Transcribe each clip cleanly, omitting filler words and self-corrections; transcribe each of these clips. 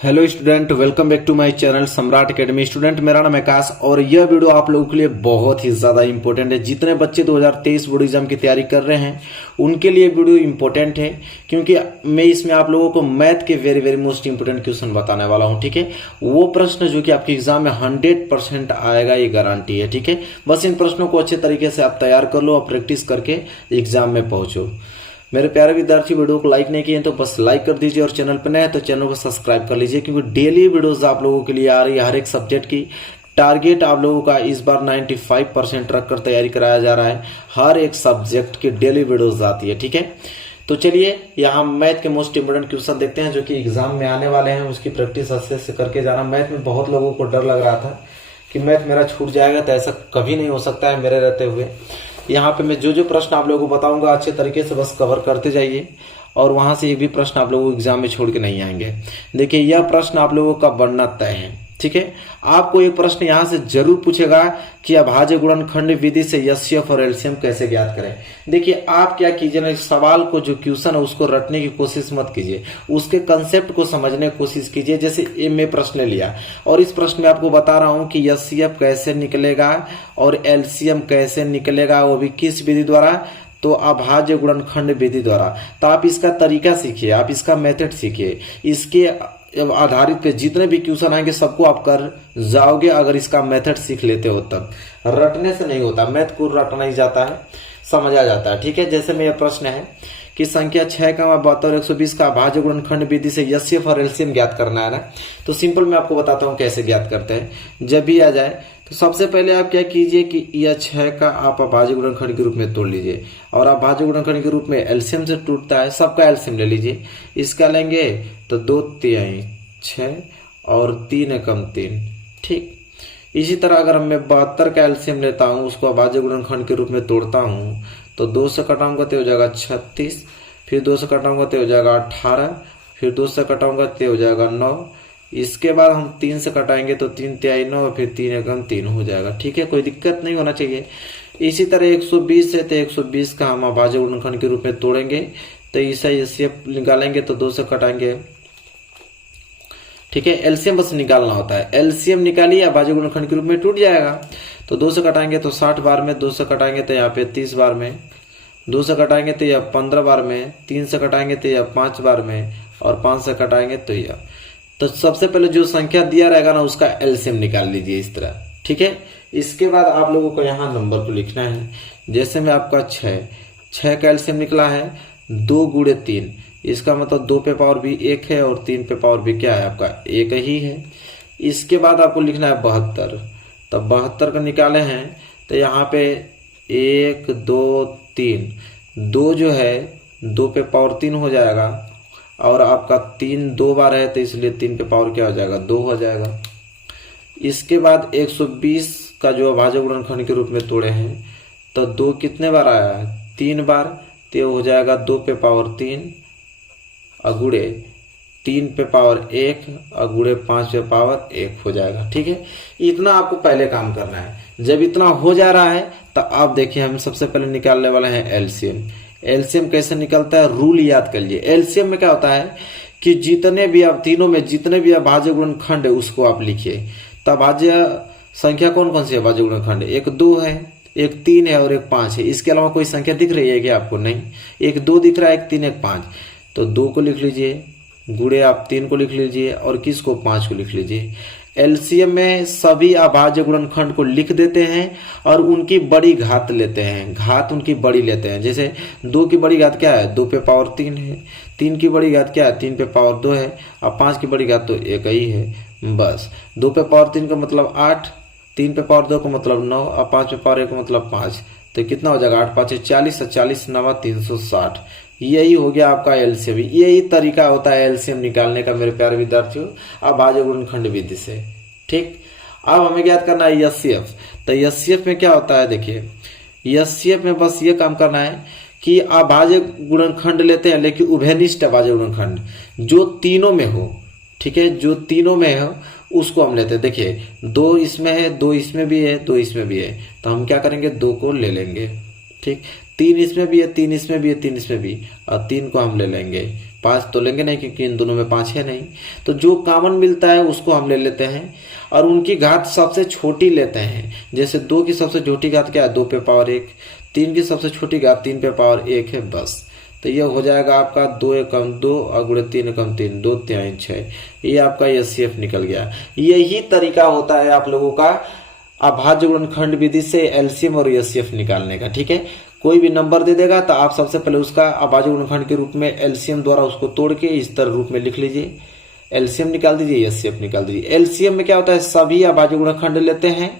Hello student, welcome back to my channel Samrat academy. Student, मेरा नाम है आकाश और यह वीडियो आप लोगों के लिए बहुत ही ज़्यादा इंपॉर्टेंट है। जितने बच्चे 2023 बोर्ड एग्जाम की तैयारी कर रहे हैं उनके लिए वीडियो इंपॉर्टेंट है, क्योंकि मैं इसमें आप लोगों को मैथ के very very most important question बताने वाला हूं। ठीक है, वो प्रश्न जो कि आपके एग्जाम में 100% आएगा, ये गारंटी है। ठीक है, बस इन प्रश्नों को अच्छे तरीके से आप तैयार कर लो और प्रैक्टिस करके एग्जाम में पहुंचो। मेरे प्यारे विद्यार्थी, वीडियो को लाइक नहीं किए तो बस लाइक कर दीजिए और चैनल पर नए हैं तो चैनल को सब्सक्राइब कर लीजिए, क्योंकि डेली वीडियोस आप लोगों के लिए आ रही है। हर एक सब्जेक्ट की टारगेट आप लोगों का इस बार 95% रखकर तैयारी कराया जा रहा है। हर एक सब्जेक्ट की डेली वीडियोस आती है। ठीक है, तो चलिए यहाँ मैथ के मोस्ट इंपोर्टेंट क्वेश्चन देखते हैं जो कि एग्जाम में आने वाले हैं। उसकी प्रैक्टिस अच्छे से करके जाना। मैथ में बहुत लोगों को डर लग रहा था कि मैथ मेरा छूट जाएगा, तो ऐसा कभी नहीं हो सकता है मेरे रहते हुए। यहाँ पे मैं जो जो प्रश्न आप लोगों को बताऊंगा अच्छे तरीके से बस कवर करते जाइए, और वहां से एक भी प्रश्न आप लोगों को एग्जाम में छोड़ के नहीं आएंगे। देखिए, यह प्रश्न आप लोगों का बनना तय है। ठीक है, आपको एक प्रश्न यहाँ से जरूर पूछेगा कि अभाज्य गुणनखंड विधि से एचसीएफ और एलसीएम कैसे ज्ञात करें। देखिए, आप क्या कीजिए ना, इस सवाल को जो क्वेश्चन है उसको रटने की कोशिश मत कीजिए, उसके कंसेप्ट को समझने की कोशिश कीजिए। जैसे मैं प्रश्न लिया और इस प्रश्न में आपको बता रहा हूं कि एचसीएफ कैसे निकलेगा और एलसीएम कैसे निकलेगा, वो भी किस विधि द्वारा, तो अभाज्य गुणनखंड विधि द्वारा। तो आप इसका तरीका सीखिए, आप इसका मेथड सीखिए। इसके आधारित पे जितने भी क्वेश्चन आएंगे सबको आप कर जाओगे, अगर इसका मेथड सीख लेते हो तब। रटने से नहीं होता, मैथ को रटना ही जाता है, समझ आ जाता है। ठीक है, जैसे में यह प्रश्न है कि संख्या 6 का 72 120 का अभाज्य गुणनखंड विधि से एचसीएफ और एलसीएम ज्ञात करना है ना। तो सिंपल मैं आपको बताता हूँ कैसे ज्ञात करते हैं। जब भी आ जाए तो सबसे पहले आप क्या कीजिए कि यह 6 का आप अभाज्य गुणनखंड के रूप में तोड़ लीजिए, और अभाज्य गुणनखंड के रूप में एलसीएम से टूटता है, सबका एलसीएम ले लीजिए। इसका लेंगे तो 2 तिहाई 6 और 3 एकम 3। ठीक, इसी तरह अगर मैं 72 का एलसीएम लेता हूँ, उसको अभाज्य गुणनखंड के रूप में तोड़ता हूँ, तो 2 से कटाऊंगा तो हो जाएगा 36, फिर 2 से कटाऊंगा तो हो जाएगा 18, फिर 2 से कटाऊंगा तो हो जाएगा 9। इसके बाद हम 3 से कटाएंगे तो 3 तिहाई 9, फिर 3 एकम 3 हो जाएगा। ठीक है, कोई दिक्कत नहीं होना चाहिए। इसी तरह 120 है तो 120 का हम अभाज्य गुणनखंड के रूप में तोड़ेंगे, तो इसे एचसीएफ निकालेंगे तो 2 से कटाएंगे। ठीक है, एलसीएम बस निकालना होता है, एलसीएम निकालिए, अभाज्य गुणनखंड के रूप में टूट जाएगा। तो 2 से कटाएंगे तो 60 बार में, 2 से कटाएंगे तो यहाँ पे 30 बार में, 2 से कटाएंगे तो यह 15 बार में, 3 से कटाएंगे तो यह 5 बार में, और 5 से कटाएंगे तो यह। तो सबसे पहले जो संख्या दिया रहेगा ना उसका एलसीएम निकाल लीजिए इस तरह। ठीक है, इसके बाद आप लोगों को यहाँ नंबर को लिखना है। जैसे में आपका 6 का एलसीएम निकला है 2 गुणे 3, इसका मतलब 2 पे पावर भी 1 है और 3 पे पावर भी क्या है आपका 1 ही है। इसके बाद आपको लिखना है 72, तो 72 का निकाले हैं तो यहाँ पे 1 2 3, 2 जो है 2 पे पावर 3 हो जाएगा, और आपका 3 2 बार है तो इसलिए 3 पे पावर क्या हो जाएगा 2 हो जाएगा। इसके बाद 120 का जो अभाज्य गुणनखंड के रूप में तोड़े हैं, तो 2 कितने बार आया है 3 बार, तो हो जाएगा 2 पे पावर 3 अगुड़े 3 पे पावर 1 अगुड़े 5 पे पावर 1 हो जाएगा। ठीक है, इतना आपको पहले काम करना है। जब इतना हो जा रहा है तो आप देखिए हम सबसे पहले निकालने वाले हैं एलसीएम। एलसीएम कैसे निकलता है, रूल याद कर लिए। एलसीएम में क्या होता है कि जितने भी आप तीनों में जितने भी अभाज्य गुणनखंड है उसको आप लिखिए। तो अभाज्य संख्या कौन कौन सी अभाज्य गुणनखंड है, एक 2 है, एक 3 है और एक 5 है। इसके अलावा कोई संख्या दिख रही है क्या आपको? नहीं, एक 2 दिख रहा है, एक 3 एक 5। तो 2 को लिख लीजिए, गुणे आप 3 को लिख लीजिए और किसको 5 को लिख लीजिए। एलसीएम में सभी अभाज्य गुणनखंड को लिख देते हैं और उनकी बड़ी घात लेते हैं, घात उनकी बड़ी लेते हैं। जैसे 2 की बड़ी घात क्या है 2 पे पावर 3 है, 3 की बड़ी घात क्या है 3 पे पावर 2 है, और 5 की बड़ी घात तो 1 ही है। बस 2 पे पावर 3 का मतलब 8, 3 पे पावर 2 का मतलब 9, और 5 पे पावर 1 का मतलब 5। तो कितना हो जाएगा 8 5 40, 40 9 360। यही हो गया आपका एलसीएम। यही तरीका होता है एलसीएम निकालने का मेरे प्यारे विद्यार्थियों, अभाज्य गुणनखंड विधि से। ठीक, अब हमें ज्ञात करना है एचसीएफ। तो एचसीएफ में क्या होता है, देखिए एचसीएफ में बस ये काम करना है कि अभाज्य गुणनखंड लेते हैं, लेकिन उभयनिष्ठ अभाज्य गुणनखंड जो तीनों में हो। ठीक है, जो तीनों में हो उसको हम लेते हैं। देखिए 2 इसमें है, 2 इसमें भी है, 2 इसमें भी है, तो हम क्या करेंगे 2 को ले लेंगे। ठीक, 3 इसमें भी है, 3 इसमें भी है, 3 इसमें भी, और 3 को हम ले लेंगे। 5 तो लेंगे नहीं क्योंकि इन दोनों में 5 है नहीं। तो जो कॉमन मिलता है उसको हम ले लेते हैं और उनकी घात सबसे छोटी लेते हैं। जैसे 2 की सबसे छोटी घात क्या है, 2 पे पावर 1। 3 की सबसे छोटी घात 3 पे पावर 1 है बस। तो ये हो जाएगा आपका 2 एकम 2 और गुणे 3 एकम 3, 2 तिहाई 6। ये आपका एचसीएफ निकल गया। यही तरीका होता है आप लोगों का अभाज्य गुणनखंड विधि से एलसीएम और एचसीएफ निकालने का। ठीक है, कोई भी नंबर दे देगा तो आप सबसे पहले उसका अभाज्य गुणनखंड के रूप में एलसीएम द्वारा उसको तोड़ के इस तरह रूप में लिख लीजिए, एलसीएम निकाल दीजिए, एचसीएफ निकाल दीजिए। एलसीएम में क्या होता है, सभी अभाज्य गुणनखंड लेते हैं,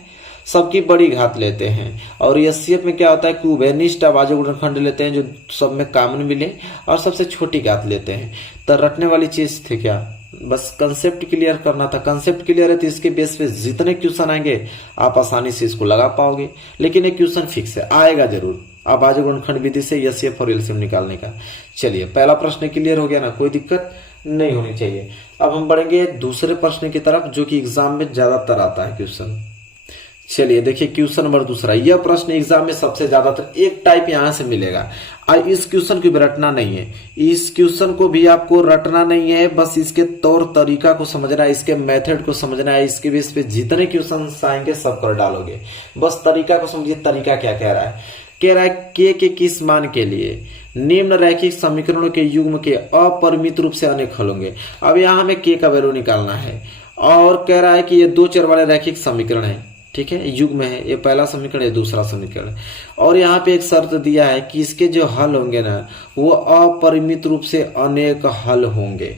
सबकी बड़ी घात लेते हैं। और एचसीएफ में क्या होता है कि उभयनिष्ठ अभाज्य गुणनखंड लेते हैं जो सब में कॉमन मिले और सबसे छोटी घात लेते हैं। तो रटने वाली चीज थी क्या, बस कंसेप्ट क्लियर करना था। कंसेप्ट क्लियर है तो इसके बेस पे जितने क्वेश्चन आएंगे आप आसानी से इसको लगा पाओगे। लेकिन एक क्वेश्चन फिक्स है, आएगा जरूर अभाज्य गुणनखंड विधि से एचसीएफ और एलसीएम निकालने का। चलिए पहला प्रश्न क्लियर हो गया ना, कोई दिक्कत नहीं होनी चाहिए। अब हम बढ़ेंगे दूसरे प्रश्न की तरफ जो कि एग्जाम में ज्यादातर आता है क्वेश्चन। चलिए देखिए क्वेश्चन नंबर दूसरा। यह प्रश्न एग्जाम में सबसे ज्यादातर एक टाइप यहां से मिलेगा। इस क्वेश्चन को भी रटना नहीं है, इस क्वेश्चन को भी आपको रटना नहीं है, बस इसके तौर तरीका को समझना है, इसके मेथड को समझना है। इसके बेस पे जितने क्वेश्चन आएंगे सब कर डालोगे, बस तरीका को समझिए। तरीका क्या कह रहा है, कह रहा है के किस मान के लिए निम्न रैखिक समीकरणों के युग्म के अपरिमित रूप से अनेक हल होंगे। अब यहां हमें के का वैल्यू निकालना है और कह रहा है कि ये 2 चर वाले रैखिक समीकरण है। ठीक है, युग्म है, ये पहला समीकरण, ये दूसरा समीकरण। और यहाँ पे एक शर्त दिया है कि इसके जो हल होंगे ना वो अपरिमित रूप से अनेक हल होंगे।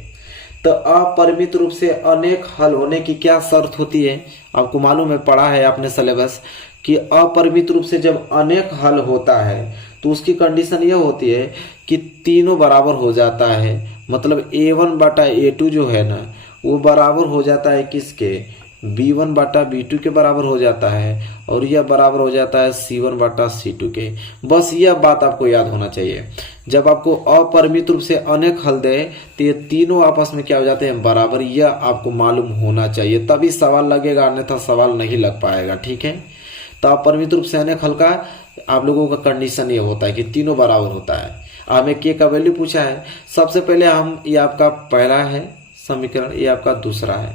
तो अपरिमित रूप से अनेक हल होने की क्या शर्त होती है, आपको मालूम है, पढ़ा है आपने सिलेबस, कि अपरिमित रूप से जब अनेक हल होता है तो उसकी कंडीशन यह होती है कि तीनों बराबर हो जाता है। मतलब a1 बटा a2 जो है ना वो बराबर हो जाता है किसके, b1 बटा b2 के बराबर हो जाता है, और यह बराबर हो जाता है c1 बटा c2 के। बस यह बात आपको याद होना चाहिए। जब आपको अपरिमित रूप से अनेक हल दे तो ये तीनों आपस में क्या हो जाते हैं, बराबर। यह आपको मालूम होना चाहिए, तभी सवाल लगेगा, अन्यथा सवाल नहीं लग पाएगा। ठीक है, तो अपरिमित रूप से अनेक हल का आप लोगों का कंडीशन ये होता है कि तीनों बराबर होता है। हमें के का वैल्यू पूछा है, सबसे पहले हम, ये आपका पहला है समीकरण, ये आपका दूसरा है।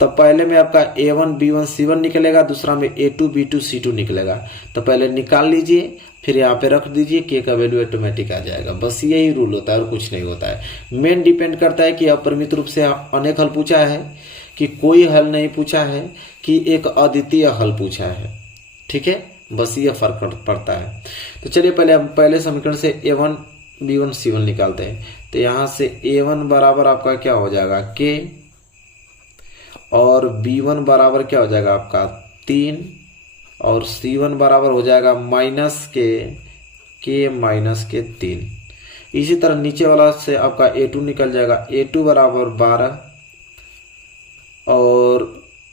तो पहले में आपका a1 b1 c1 निकलेगा, दूसरा में a2 b2 c2 निकलेगा। तो पहले निकाल लीजिए, फिर यहाँ पे रख दीजिए, के का वैल्यू ऑटोमेटिक आ जाएगा। बस यही रूल होता है और कुछ नहीं होता है। मेन डिपेंड करता है कि अपरिमित रूप से अनेक हल पूछा है कि कोई हल नहीं पूछा है कि एक अद्वितीय हल पूछा है। ठीक है, बस ये फर्क पड़ता है। तो चलिए पहले हम पहले समीकरण से a1 b1 c1 निकालते हैं। तो यहां से a1 बराबर आपका क्या हो जाएगा, k, और b1 बराबर क्या हो जाएगा आपका 3, और c1 बराबर हो जाएगा माइनस के माइनस के 3। इसी तरह नीचे वाला से आपका a2 निकल जाएगा, a2 बराबर 12, और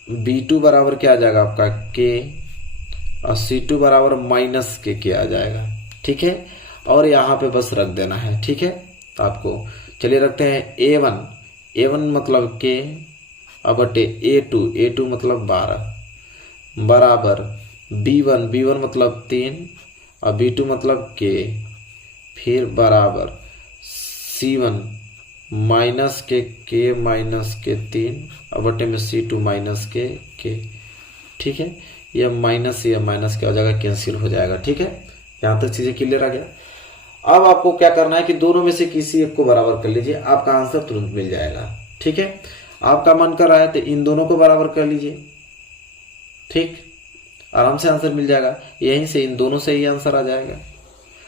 b2 बराबर क्या आ जाएगा आपका k, और c2 बराबर माइनस के आ जाएगा। ठीक है, और यहाँ पे बस रख देना है। ठीक है, आपको चलिए रखते हैं a1 मतलब k अब बटे a2 मतलब 12 बराबर b1 मतलब 3 और b2 मतलब k, फिर बराबर c1 माइनस के माइनस के 3 और बटे में c2 माइनस के। ठीक है, यह माइनस क्या हो जाएगा, कैंसिल हो जाएगा। ठीक है, यहां तक चीजें क्लियर आ गया। अब आपको क्या करना है कि दोनों में से किसी एक को बराबर कर लीजिए, आपका आंसर तुरंत मिल जाएगा। ठीक है, आपका मन कर रहा है तो इन दोनों को बराबर कर लीजिए, ठीक, आराम से आंसर मिल जाएगा। यहीं से इन दोनों से ही आंसर आ जाएगा।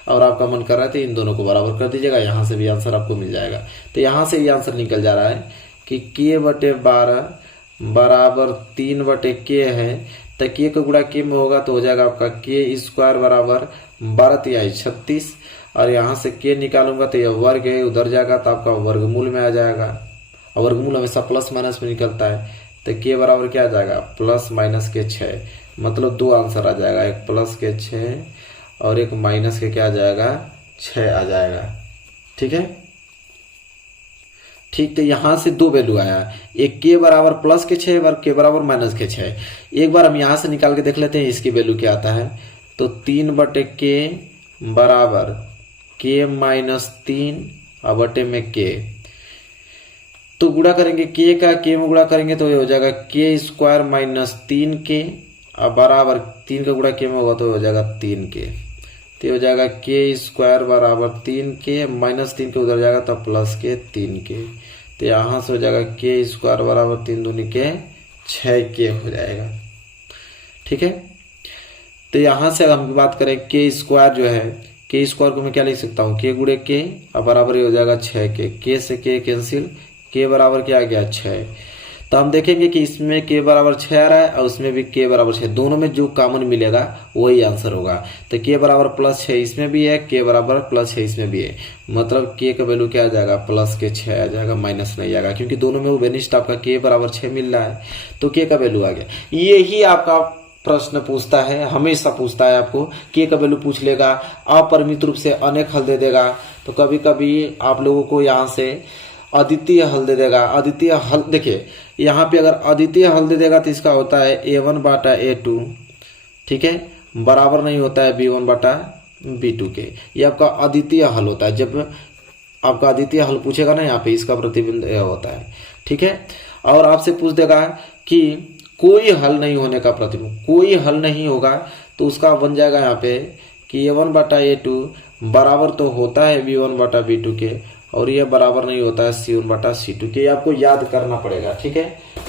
और आपका मन कर रहा है तो इन दोनों को बराबर कर दीजिएगा, यहां से भी आंसर आपको मिल जाएगा। तो यहां से ये आंसर निकल जा रहा है कि k बटे 12 बराबर 3 बटे k है। तो k का गुणा k में होगा तो हो जाएगा आपका k स्क्वायर बराबर 12 तिहाई 36, और यहाँ से k निकालूंगा तो यह वर्ग है, उधर जाएगा तो आपका वर्गमूल में आ जाएगा, और वर्गमूल हमेशा प्लस माइनस में निकलता है। तो k बराबर क्या आ जाएगा, प्लस माइनस के 6, मतलब 2 आंसर आ जाएगा, एक प्लस के 6 और एक माइनस के क्या आ जाएगा, 6 आ जाएगा। ठीक है, ठीक, तो यहां से 2 वैल्यू आया, एक k बराबर प्लस के 6 और k बराबर माइनस के 6। एक बार हम यहां से निकाल के देख लेते हैं इसकी वैल्यू क्या आता है। तो 3 बटे k बराबर k माइनस 3 और बटे में k, तो गुणा करेंगे के का के में गुणा करेंगे तो ये हो जाएगा के स्क्वायर माइनस 3k अब बराबर 3 का गुणा के में होगा तो हो जाएगा 3k। तो हो जाएगा के स्क्वायर बराबर 3k माइनस 3 के उधर जाएगा तो प्लस के 3k। तो यहाँ से हो जाएगा के स्क्वायर बराबर 3 दूनी के 6k हो जाएगा। ठीक है, तो यहाँ से अगर हम बात करें के स्क्वायर जो है, के स्क्वायर को मैं क्या लिख सकता हूँ के गुणे के अब बराबर ये हो जाएगा 6k। के से के कैंसिल, के बराबर क्या आ गया 6। तो हम देखेंगे कि इसमें के बराबर 6 आ रहा है और उसमें भी के बराबर 6, दोनों में जो कॉमन मिलेगा वही आंसर होगा। तो के बराबर प्लस 6 इसमें भी है, के बराबर प्लस 6 इसमें भी है, मतलब के का वैल्यू क्या आ जाएगा प्लस के 6 आ जाएगा, माइनस नहीं आएगा क्योंकि दोनों में वो बेनिस्ट आपका के बराबर 6 मिल रहा है तो के का वैल्यू आ गया। यही आपका प्रश्न पूछता है, हमेशा पूछता है आपको, के का वैल्यू पूछ लेगा, अपरिमित रूप से अनेक हल दे देगा। तो कभी कभी आप लोगों को यहाँ से अद्वितीय हल दे देगा। अद्वितीय हल देखिए यहाँ पे अगर अद्वितीय हल दे देगा तो इसका होता है a1 बाटा a2, ठीक है, बराबर नहीं होता है b1 बाटा b2 के। ये आपका अद्वितीय हल होता है। जब आपका अद्वितीय हल पूछेगा ना यहाँ पे इसका प्रतिबिंब होता है। ठीक है, और आपसे पूछ देगा कि कोई हल नहीं होने का प्रतिबिंब, कोई हल नहीं होगा तो उसका बन जाएगा यहाँ पे कि a1 बाटा a2 बराबर तो होता है b1 बाटा b2 के और ये बराबर नहीं होता है c1 बाटा c2 के। ये आपको याद करना पड़ेगा। ठीक है,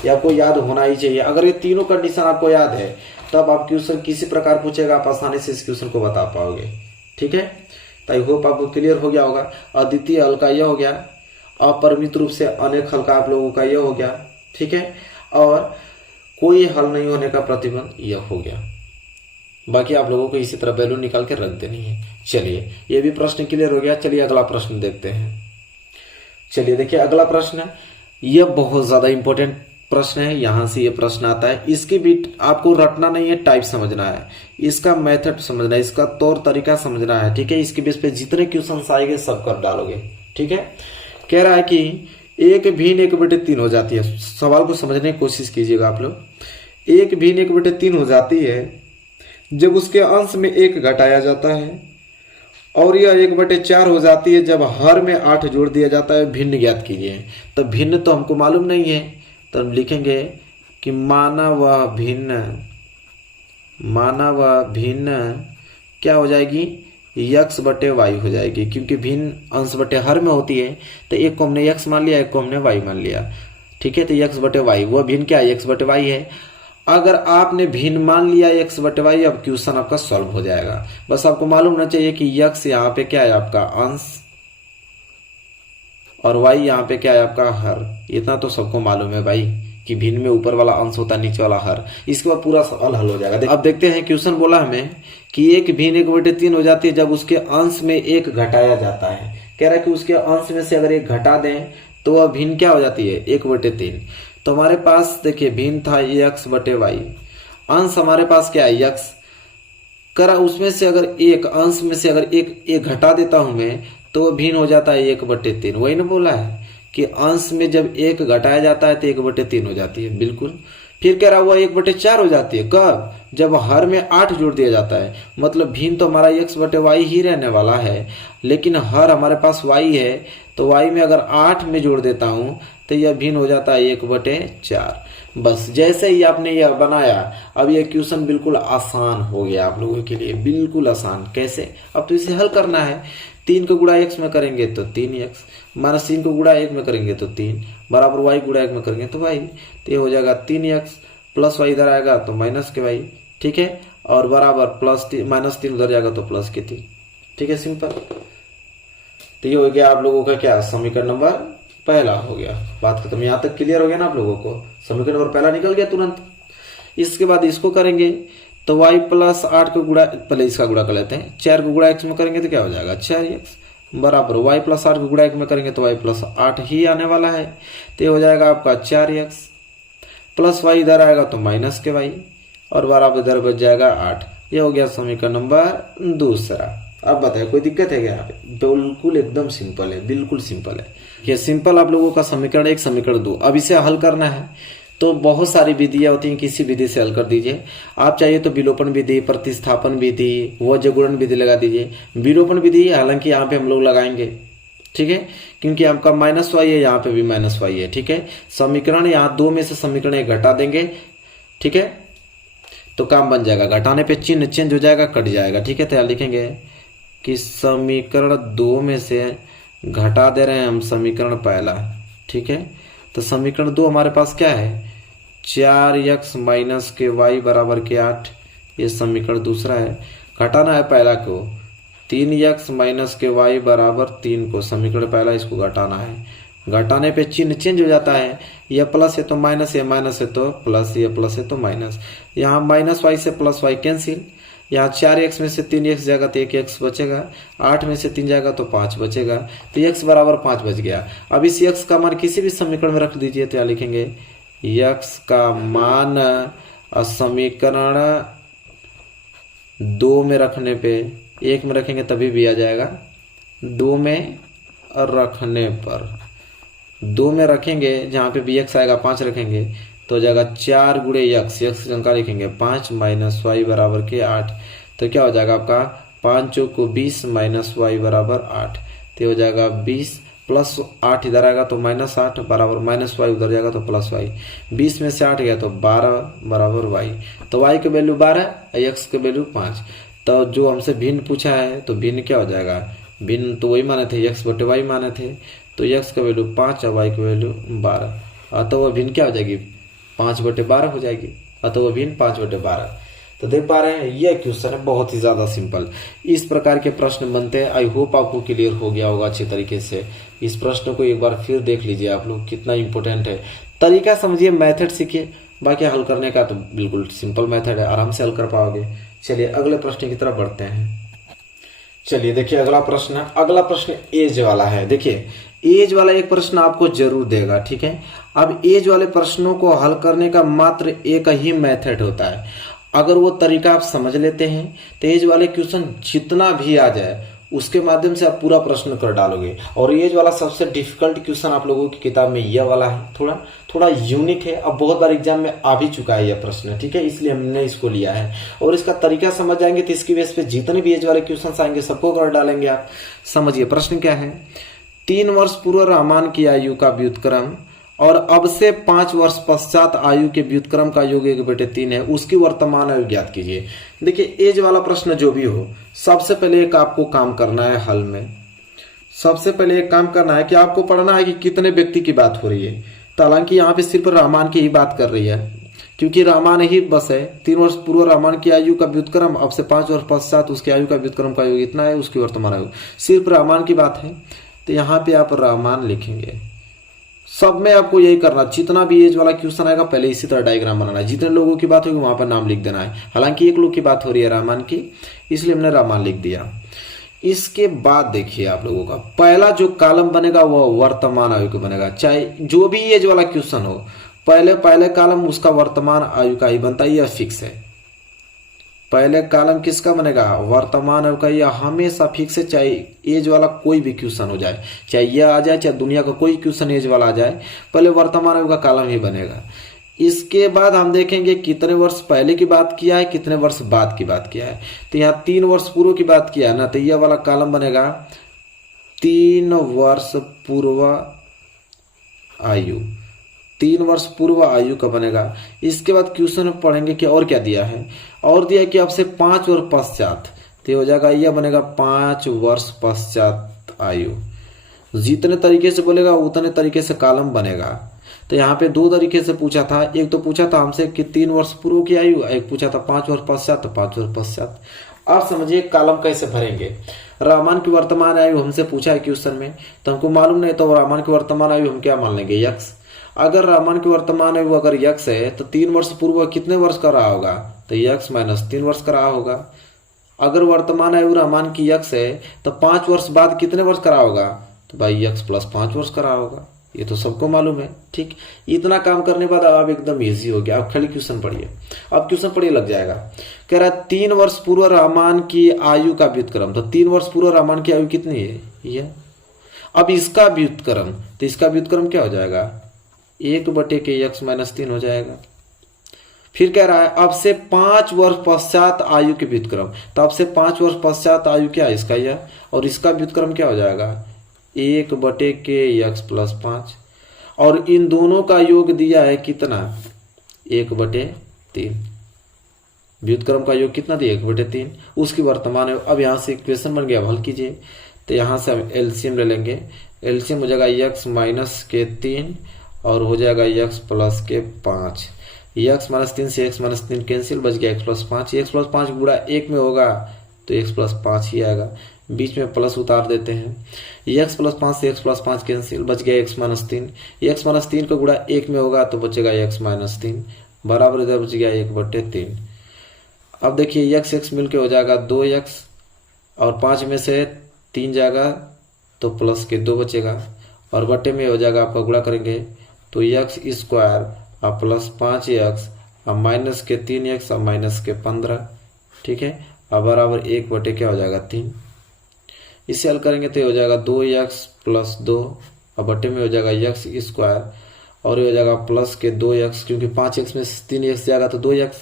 ये आपको याद होना ही चाहिए। अगर ये तीनों कंडीशन आपको याद है तब आप क्वेश्चन किसी प्रकार पूछेगा आप आसानी से इस क्वेश्चन को बता पाओगे। ठीक है, तो आई होप आपको क्लियर हो गया होगा। अद्वितीय हल का यह हो गया, अपरिमित रूप से अनेक हल का आप लोगों का यह हो गया। ठीक है, और कोई हल नहीं होने का प्रतिबंध यह हो गया। बाकी आप लोगों को इसी तरह वैल्यू निकाल के रख देनी है। चलिए ये भी प्रश्न क्लियर हो गया। चलिए अगला प्रश्न देखते हैं। चलिए देखिए अगला प्रश्न, यह बहुत ज्यादा इंपॉर्टेंट प्रश्न है। यहां से ये प्रश्न आता है, इसकी भी आपको रटना नहीं है, टाइप समझना है, इसका मेथड समझना है, इसका तौर तरीका समझना है। ठीक है, इसके बेस पे जितने क्वेश्चन आएंगे सब कर डालोगे। ठीक है, कह रहा है कि एक भिन्न 1/3 हो जाती है। सवाल को समझने की कोशिश कीजिएगा आप लोग। एक भिन्न 1/3 हो जाती है जब उसके अंश में 1 घटाया जाता है और यह 1/4 हो जाती है जब हर में 8 जोड़ दिया जाता है। भिन्न ज्ञात कीजिए। तो भिन्न तो हमको मालूम नहीं है तो हम लिखेंगे कि माना वह भिन्न क्या हो जाएगी x/y हो जाएगी, क्योंकि भिन्न अंश बटे हर में होती है। तो एक को हमने x मान लिया, एक को हमने y मान लिया। ठीक है, तो x/y वह भिन्न क्या है x/y है। अगर आपने भिन्न मान लिया x/y, अब क्वेश्चन आपका सॉल्व हो जाएगा। बस आपको मालूम होना चाहिए कि x यहाँ पे क्या है आपका अंश और y यहाँ पे क्या है आपका हर। इतना तो सबको मालूम है भाई कि भिन्न में ऊपर वाला अंश होता है, नीचे वाला हर। इसके बाद पूरा सवाल हल हो जाएगा। अब देखते हैं, क्वेश्चन बोला हमें कि एक भिन्न 1/3 हो जाती है जब उसके अंश में 1 घटाया जाता है। कह रहा है कि उसके अंश में से अगर 1 घटा दें तो वह भिन्न क्या हो जाती है 1/3। तो हमारे पास देखिए भिन्न था x/y, अंश हमारे पास क्या है x, करा उसमें से अगर एक अंश में से अगर एक घटा देता हूं मैं तो भिन्न हो जाता है 1/3। वही ना बोला है कि अंश में जब 1 घटाया जाता है तो 1/3 हो जाती है। बिल्कुल। फिर कह रहा हुआ 1/4 हो जाती है कब, जब हर में 8 जोड़ दिया जाता है। मतलब भिन्न तो हमारा x/y ही रहने वाला है, लेकिन हर हमारे पास y है तो y में अगर 8 में जोड़ देता हूं तो यह भिन्न हो जाता है 1/4। बस जैसे ही आपने यह बनाया, अब यह क्वेश्चन बिल्कुल आसान हो गया आप लोगों के लिए, बिल्कुल आसान। कैसे, अब तो इसे हल करना है। 3 को गुणा x में करेंगे तो 3x, माइनस 3 को गुणा 1 में करेंगे तो 3, बराबर y गुणा 1 में करेंगे तो y। तो ये हो जाएगा 3x प्लस y इधर आएगा तो माइनस के y। ठीक है, और बराबर प्लस माइनस 3 उधर जाएगा तो प्लस के 3। ठीक है, सिंपल। तो ये हो गया आप लोगों का क्या, समीकरण नंबर पहला हो गया। बात खत्म। यहाँ तक क्लियर हो गया ना आप लोगों को, समीकरण नंबर पहला निकल गया तुरंत। इसके बाद इसको करेंगे तो y प्लस 8 को गुणा, पहले इसका गुणा कर लेते हैं। 4 को गुणा x में करेंगे तो क्या हो जाएगा 4x, बराबर y प्लस 8 को गुणा 1 में करेंगे तो y प्लस 8 ही आने वाला है। तो ये हो जाएगा आपका 4x प्लस y इधर आएगा तो माइनस के y और बराबर इधर बच जाएगा 8। ये हो गया समीकरण नंबर दूसरा। अब बताए कोई दिक्कत है क्या यहाँ पे? बिल्कुल एकदम सिंपल है, बिल्कुल सिंपल है। ये सिंपल आप लोगों का समीकरण 1 समीकरण 2। अब इसे हल करना है तो बहुत सारी विधियां होती हैं, किसी विधि से हल कर दीजिए। आप चाहिए तो विलोपन विधि, प्रतिस्थापन विधि, वज्र गुणन विधि लगा दीजिए। विलोपन विधि हालांकि यहाँ पे हम लोग लगाएंगे, ठीक है, क्योंकि आपका माइनस वाई है, यहाँ पे भी माइनस वाई है। ठीक है, समीकरण यहाँ 2 में से समीकरण 1 घटा देंगे। ठीक है, तो काम बन जाएगा, घटाने पे चिन्ह चेंज हो जाएगा, कट जाएगा। ठीक है, तो यहाँ लिखेंगे कि समीकरण 2 में से घटा दे रहे हैं हम समीकरण पहला। ठीक है, तो समीकरण 2 हमारे पास क्या है, 4x माइनस के वाई बराबर के 8, ये समीकरण दूसरा है। घटाना है पहला को, 3x माइनस के वाई बराबर 3 को, समीकरण पहला इसको घटाना है। घटाने पे चिन्ह चेंज हो जाता है, यह प्लस है तो माइनस, ये माइनस है तो प्लस, ये प्लस है तो माइनस। यहाँ माइनस वाई से प्लस वाई कैंसिल, यहाँ 4x में से 3x जाएगा तो 1x बचेगा, 8 में से 3 जाएगा तो 5 बचेगा, तो x बराबर 5 बच गया। अब इस x का मान किसी भी समीकरण में रख दीजिए, तो यहाँ लिखेंगे x का मान समीकरण 2 में रखने पे, 1 में रखेंगे तभी भी आ जाएगा, 2 में रखने पर, 2 में रखेंगे जहाँ पे भी x आएगा 5 रखेंगे तो हो जाएगा 4 गुणे x, x का लिखेंगे 5 माइनस वाई बराबर के 8, तो क्या हो जाएगा आपका 5 चौक को 20 माइनस वाई बराबर 8, तो हो जाएगा 20 प्लस 8 इधर आएगा तो माइनस 8 बराबर माइनस वाई, उधर जाएगा तो प्लस वाई, 20 में से 8 गया तो 12 बराबर वाई, तो वाई के वैल्यू 12, x के वैल्यू 5। तो जो हमसे भिन्न पूछा है तो भिन्न क्या हो जाएगा, भिन्न तो वही माने थे, x बटे वाई माने थे, तो x का वैल्यू 5 और y की वैल्यू 12, अतः वह भिन्न क्या हो जाएगी, 5 बटे 12 हो जाएगी, अतः वह भिन्न 5 बटे 12। तो देख पा रहे हैं, यह क्वेश्चन है बहुत ही ज्यादा सिंपल। इस प्रकार के प्रश्न बनते हैं। आई होप आपको क्लियर हो गया होगा अच्छी तरीके से। इस प्रश्न को एक बार फिर देख लीजिए आप लोग, कितना इंपॉर्टेंट है। तरीका समझिए, मेथड सीखिए, बाकी हल करने का तो बिल्कुल सिंपल मेथड है, आराम से हल कर पाओगे। चलिए अगले प्रश्न की तरफ बढ़ते हैं। चलिए देखिए अगला प्रश्न एज वाला है। देखिए एज वाला एक प्रश्न आपको जरूर देगा। ठीक है, अब एज वाले प्रश्नों को हल करने का मात्र एक ही मेथड होता है। अगर वो तरीका आप समझ लेते हैं तो एज वाले क्वेश्चन जितना भी आ जाए उसके माध्यम से आप पूरा प्रश्न कर डालोगे। और एज वाला सबसे डिफिकल्ट क्वेश्चन आप लोगों की किताब में यह वाला है, थोड़ा यूनिक है। अब बहुत बार एग्जाम में आ भी चुका है यह प्रश्न। ठीक है, इसलिए हमने इसको लिया है और इसका तरीका समझ जाएंगे तो इसकी बेस पे जितने भी एज वाले क्वेश्चन आएंगे सबको कर डालेंगे आप। समझिए प्रश्न क्या है, 3 वर्ष पूर्व रहमान की आयु का व्युत्क्रम और अब से 5 वर्ष पश्चात आयु के व्युत्क्रम का योग 1/3 है, उसकी वर्तमान आयु ज्ञात कीजिए। देखिए एज वाला प्रश्न जो भी हो, सबसे पहले एक आपको काम करना है हल में। सबसे पहले एक काम करना है कि आपको पढ़ना है कि कितने व्यक्ति की बात हो रही है। तो हालांकि यहाँ पे सिर्फ रहमान की ही बात कर रही है, क्योंकि रहमान ही बस है। 3 वर्ष पूर्व रहमान की आयु का व्युत्क्रम, अब से 5 वर्ष पश्चात उसकी आयु का व्युत्क्रम का योग इतना है, उसकी वर्तमान आयु, सिर्फ रहमान की बात है। तो यहाँ पे आप रहमान लिखेंगे। सब में आपको यही करना, जितना भी एज वाला क्वेश्चन आएगा पहले इसी तरह डायग्राम बनाना है। जितने लोगों की बात होगी वहां पर नाम लिख देना है। हालांकि एक लोग की बात हो रही है रहमान की, इसलिए हमने रहमान लिख दिया। इसके बाद देखिए आप लोगों का पहला जो कॉलम बनेगा वो वर्तमान आयु का बनेगा। चाहे जो भी एज वाला क्वेश्चन हो, पहले कॉलम उसका वर्तमान आयु का ही बनता है, यह फिक्स है। पहले कॉलम किसका बनेगा, वर्तमान आयु का, यह हमेशा फिक्स है। चाहे एज वाला कोई भी क्वेश्चन हो जाए, चाहे यह आ जाए, चाहे दुनिया का कोई क्वेश्चन एज वाला आ जाए, पहले वर्तमान आयु का कॉलम ही बनेगा। इसके बाद हम देखेंगे कितने वर्ष पहले की बात किया है, कितने वर्ष बाद की बात किया है। तो यहाँ 3 वर्ष पूर्व की बात किया है ना, तो यह वाला कॉलम बनेगा 3 वर्ष पूर्व आयु, 3 वर्ष पूर्व आयु का बनेगा। इसके बाद क्वेश्चन में पढ़ेंगे कि और क्या दिया है, और दिया है कि अब से 5 वर्ष पश्चात, तो हो जाएगा यह बनेगा 5 वर्ष पश्चात आयु। जितने तरीके से बोलेगा उतने तरीके से कॉलम बनेगा। तो यहाँ पे 2 तरीके से पूछा था, एक तो पूछा था हमसे कि 3 वर्ष पूर्व की आयु, एक पूछा था 5 वर्ष पश्चात, तो 5 वर्ष पश्चात। आप समझिए कॉलम कैसे भरेंगे। रहमान की वर्तमान आयु हमसे पूछा है क्वेश्चन में, तो हमको मालूम नहीं, तो रहमान की वर्तमान आयु हम क्या मान लेंगे, यक्स। अगर रहमान की वर्तमान आयु अगर यक्स है तो 3 वर्ष पूर्व कितने वर्ष का रहा होगा, तो यक्स माइनस 3 वर्ष का रहा होगा। अगर वर्तमान आयु रहमान की यक्स है तो 5 वर्ष बाद कितने वर्ष का रहा होगा, तो भाई यक्स प्लस 5 वर्ष का रहा होगा। ये तो सबको मालूम है। ठीक, इतना काम करने के बाद अब एकदम इजी हो गया। अब खाली क्वेश्चन पढ़िए, अब क्वेश्चन पढ़िए लग जाएगा। कह रहा है 3 वर्ष पूर्व रहमान की आयु का व्युत्क्रम, तो 3 वर्ष पूर्व रहमान की आयु कितनी है, ये। अब इसका व्युत्क्रम, तो इसका व्युत्क्रम क्या हो जाएगा, 1/x माइनस 3 हो जाएगा। फिर कह रहा है अब से 5 वर्ष पश्चात आयु के व्युत्क्रम, तो अब से 5 वर्ष पश्चात आयु क्या है इसका, यह, और इसका व्युत्क्रम क्या हो जाएगा, 1/kx+5 और इन दोनों का योग दिया है कितना 1/3। व्युत्क्रम का योग कितना दिया 1/3, उसकी वर्तमान है। अब यहाँ से इक्वेशन बन गया, अब हल कीजिए। तो यहाँ से हम एलसीएम ले लेंगे। एलसीएम हो जाएगा x - k3 और हो जाएगा x + k5। x - 3 से x - 3 कैंसिल, बच गया x + 5। x + 5 गुणा 1 में होगा तो x + 5 ही आएगा, बीच में प्लस उतार देते हैं। x + 5 से x + 5 कैंसिल, बच गया x - 3। x - 3 का गुणा 1 में होगा तो बचेगा x - 3 बराबर इधर बच गया 1/3। अब देखिए x मिलके हो जाएगा 2x और 5 में से 3 जाएगा तो प्लस के 2 बचेगा और बटे में हो जाएगा, आपका गुणा करेंगे तो x² और प्लस 5x और माइनस के 3x और माइनस के 15, ठीक है। अब बराबर 1 क्या हो जाएगा 3। इसे हल करेंगे तो हो जाएगा 2x + 2 और बटे में हो जाएगा x² और ये हो जाएगा प्लस के 2x, क्योंकि 5x में 3x जाएगा तो 2x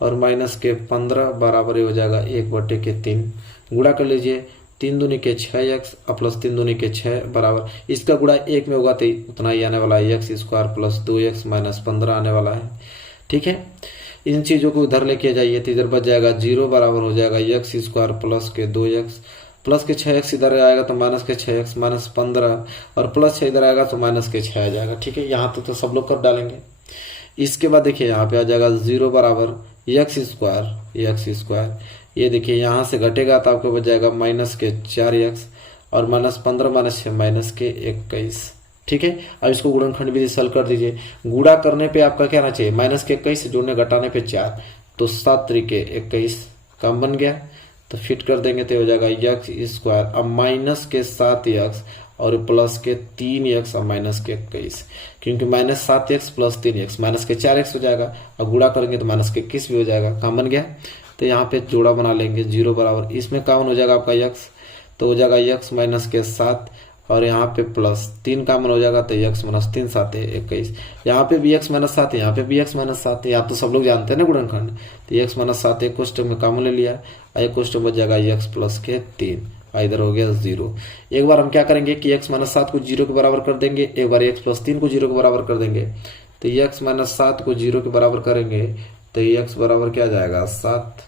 और माइनस के 15 बराबर हो जाएगा 1/3। गुणा कर लीजिए, 3 दूनी के 6x और प्लस 3 दूनी के 6 बराबर, इसका गुणा 1 में होगा तो उतना ही आने वाला है, x² + 2x - 15 आने वाला है, ठीक है। इन चीज़ों को इधर लेके जाइए तो इधर बच जाएगा 0 बराबर हो जाएगा x² + के 2x प्लस के 6x इधर आएगा तो माइनस के 6x - 15 और प्लस 6 इधर आएगा तो माइनस के 6 आ जाएगा, ठीक है। यहाँ तो सब लोग कर डालेंगे। इसके बाद देखिए यहाँ पे आ जाएगा 0 बराबर x², ये देखिए यहाँ से घटेगा तो आपको बच जाएगा माइनस के 4x और -15 - 6 - के 21, ठीक है। अब इसको गुणनखंड विधि से हल कर दीजिए। गुणा करने पे आपका क्या आना चाहिए -के 21, जोड़ने घटाने पे 4 तो 7 × 21 कम बन गया, तो फिट कर देंगे तो हो जाएगा x²। अब माइनस के 7x और प्लस के 3x और माइनस के 21, क्योंकि -7x + 3x माइनस के 4x हो जाएगा और गुणा करेंगे तो माइनस के 21 भी हो जाएगा, कम बन गया। तो यहाँ पे जोड़ा बना लेंगे 0 बराबर, इसमें कॉमन हो जाएगा आपका x तो हो जाएगा x - के 7 और यहाँ पे प्लस 3 कॉमन हो जाएगा तो x - 3 7 है 21। यहाँ पे भी x - 7 है, यहाँ पे भी x - 7 है, यहाँ तो सब लोग जानते हैं ना गुणनखंड। तो x - 7 एक क्वेश्चन में कॉमन ले लिया, एक क्वेश्चन बच जाएगा x + के 3, इधर हो गया 0। एक बार हम क्या करेंगे कि x - 7 को 0 के बराबर कर देंगे, एक बार x + 3 को 0 के बराबर कर देंगे। तो x - 7 को 0 के बराबर करेंगे तो x बराबर क्या जाएगा 7।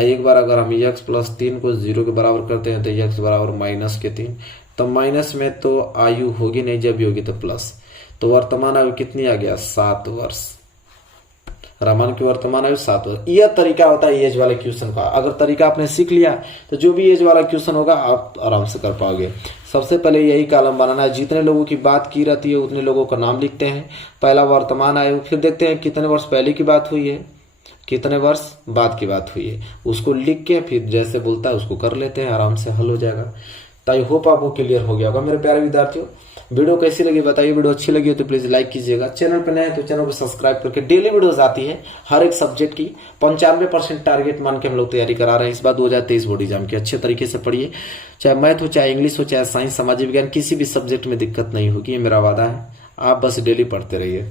एक बार अगर हम x + 3 को 0 के बराबर करते हैं तो x बराबर -3, तो माइनस में तो आयु होगी नहीं, जब भी होगी तो प्लस। तो वर्तमान आयु कितनी आ गया 7 वर्ष। रामायण की वर्तमान आयु 7 वर्ष। यह तरीका होता है एज वाले क्वेश्चन का। अगर तरीका आपने सीख लिया तो जो भी एज वाला क्वेश्चन होगा आप आराम से कर पाओगे। सबसे पहले यही कॉलम बनाना है, जितने लोगों की बात की रहती है उतने लोगों का नाम लिखते हैं। पहला वर्तमान आयु, फिर देखते हैं कितने वर्ष पहले की बात हुई है, कितने वर्ष बाद की बात हुई है, उसको लिख के फिर जैसे बोलता है उसको कर लेते हैं, आराम से हल हो जाएगा। तो आई होप आपको क्लियर हो गया होगा मेरे प्यारे विद्यार्थियों। वीडियो कैसी लगी बताइए, वीडियो अच्छी लगी हो तो प्लीज लाइक कीजिएगा। चैनल पर नए हैं तो चैनल को सब्सक्राइब करके डेली वीडियोस आती है हर एक सब्जेक्ट की। 95% टारगेट मान के हम लोग तैयारी करा रहे हैं इस बार 2023 बोर्ड एग्जाम की। अच्छे तरीके से पढ़िए, चाहे मैथ हो, चाहे इंग्लिश हो, चाहे साइंस, सामाजिक विज्ञान, किसी भी सब्जेक्ट में दिक्कत नहीं होगी, ये मेरा वादा है। आप बस डेली पढ़ते रहिए।